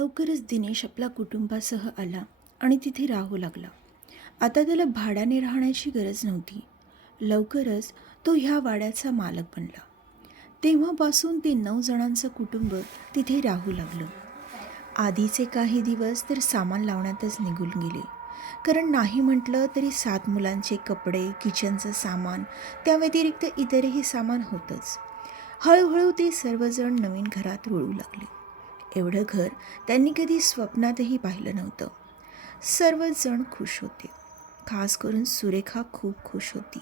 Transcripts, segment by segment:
लवकरच दिनेश आपल्या कुटुंबासह आला आणि तिथे राहू लागला. आता त्याला भाड्याने राहण्याची गरज नव्हती. लवकरच तो ह्या वाड्याचा मालक बनला. तेव्हापासून ते 9 जणांचं कुटुंब तिथे राहू लागलं. आधीचे काही दिवस तर सामान लावण्यातच निघून गेले, कारण नाही म्हटलं तरी 7 मुलांचे कपडे, किचनचं सामान, त्या व्यतिरिक्त इतरही सामान होतंच. हळूहळू ते सर्वजण नवीन घरात रुळू लागले. एवढं घर त्यांनी कधी स्वप्नातही पाहिलं नव्हतं. सर्वच जण खुश होते. खास करून सुरेखा खूप खुश होती.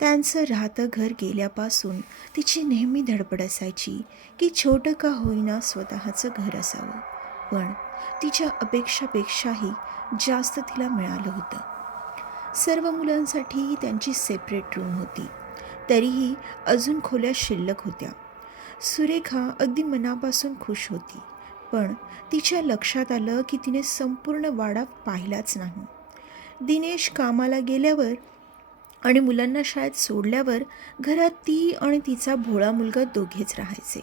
त्यांचं राहतं घर गेल्यापासून तिची नेहमी धडपड असायची की छोटं का होईना स्वतःचं घर असावं. पण तिच्या अपेक्षापेक्षाही जास्त तिला मिळालं होतं. सर्व मुलांसाठी त्यांची सेपरेट रूम होती. तरीही अजून खोल्या शिल्लक होत्या. सुरेखा अगदी मनापासून खुश होती. पण तिच्या लक्षात आलं की तिने संपूर्ण वाडा पाहिलाच नाही. दिनेश कामाला गेल्यावर आणि मुलांना शाळेत सोडल्यावर घरात ती आणि तिचा भोळा मुलगा दोघेच राहायचे.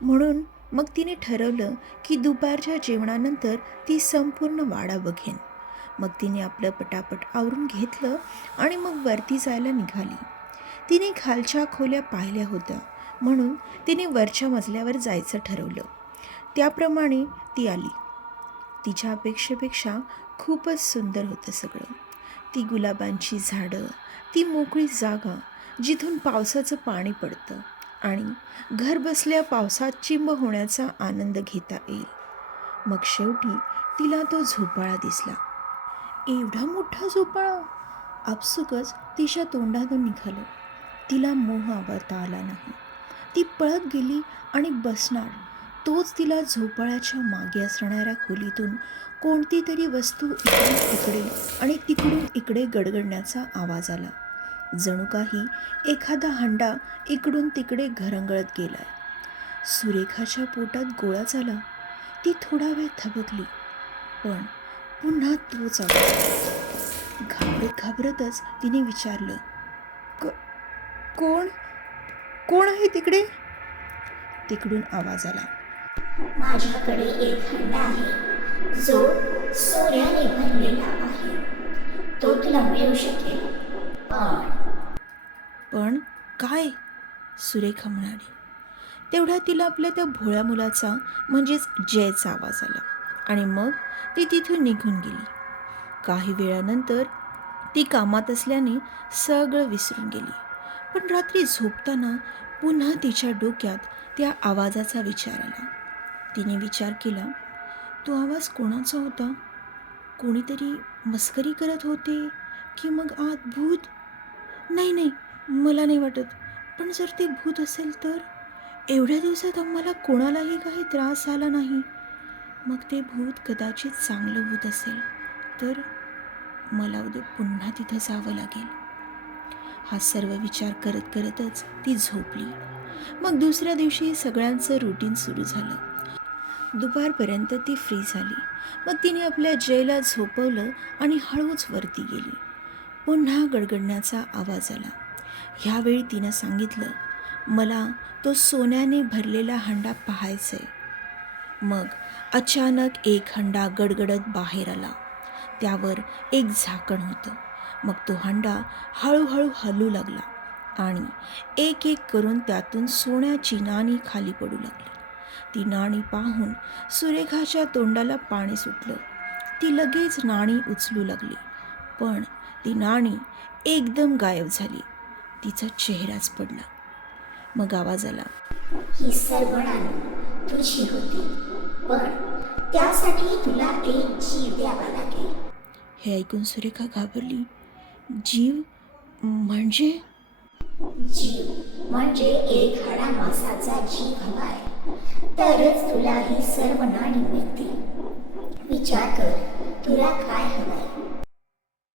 म्हणून मग तिने ठरवलं की दुपारच्या जेवणानंतर ती संपूर्ण वाडा बघेन. मग तिने आपलं पटापट आवरून घेतलं आणि मग वरती जायला निघाली. तिने खालच्या खोल्या पाहिल्या होत्या, म्हणून तिने वरच्या मजल्यावर जायचं ठरवलं. त्याप्रमाणे ती आली. तिच्या अपेक्षेपेक्षा खूपच सुंदर होतं सगळं. ती गुलाबांची झाडं, ती मोकळी जागा जिथून पावसाचं पाणी पडतं आणि घर बसल्या पावसात चिंब होण्याचा आनंद घेता येईल. मग शेवटी तिला तो झोपाळा दिसला. एवढा मोठा झोपाळा! आपसुकच तिच्या तोंडातून निघालं. तिला मोह आवरता आला नाही. ती पळत गेली आणि बसणार तोच तिला झोपाळ्याच्या मागे असणाऱ्या खोलीतून कोणती तरी वस्तू इकडून तिकडे आणि तिकडून इकडे गडगडण्याचा आवाज आला. जणू काही एखादा हंडा इकडून तिकडे घरंगळत गेलाय. सुरेखाच्या पोटात गोळा झाला. ती थोडा वेळ थबकली, पण पुन्हा तोच आवाज. घाबरत घाबरतच तिने विचारलं, कोण कोण आहे तिकडे? तिकडून आवाज आला, माझ्याकडे एक हंडा आहे जो सोन्याने भरलेला आहे. तो तुला मिळू शकेल. पण काय? सुरेखा म्हणाली. तेवढ्या तिला आपल्या त्या भोळ्या मुलाचा म्हणजेच जयचा आवाज आला आणि मग ती तिथून निघून गेली. काही वेळानंतर ती कामात असल्याने सगळं विसरून गेली. पण रात्री झोपताना पुन्हा तिच्या डोक्यात त्या आवाजाचा विचार आला. तिने विचार केला, तो आवाज कोणाचा होता? कोणीतरी मस्करी करत होते की मग आत भूत? नाही, मला नाही वाटत. पण जर ते भूत असेल तर? एवढ्या दिवसात आम्हाला कोणालाही काही त्रास झाला नाही. मग ते भूत कदाचित चांगलं भूत असेल तर मला उद्या पुन्हा तिथं जावं लागेल. हा सर्व विचार करत करतच ती झोपली. मग दुसऱ्या दिवशी सगळ्यांचं रुटीन सुरू झालं. दुपारपर्यंत ती फ्री झाली. मग तिने आपल्या जयला झोपवलं आणि हळूच वरती गेली. पुन्हा गडगडण्याचा आवाज आला. ह्यावेळी तिनं सांगितलं, मला तो सोन्याने भरलेला हंडा पाहायचाय. मग अचानक एक हंडा गडगडत बाहेर आला. त्यावर एक झाकण होतं. मग तो हंडा हळूहळू हलू लागला आणि एक एक करून त्यातून सोन्याची नाणी खाली पडू लागली. ती नाणी पाहून सुरेखाच्या तोंडाला पाणी सुटलं. ती लगेच नाणी उचलू लागली, पण ती नाणी एकदम गायब झाली. तिचा चेहराच पडला. मग आवाज आला, ही सर्व नाणी तुझी होती, पण त्यासाठी तुला एक जीव द्यावा लागेल. हे ऐकून सुरेखा घाबरली. जीव म्हणजे? जीव म्हणजे एक हाडा मांसाचा जीव हवाय, तरच तुला ही सर्व नाणी मिळतील. विचार कर, तुला काय हवं?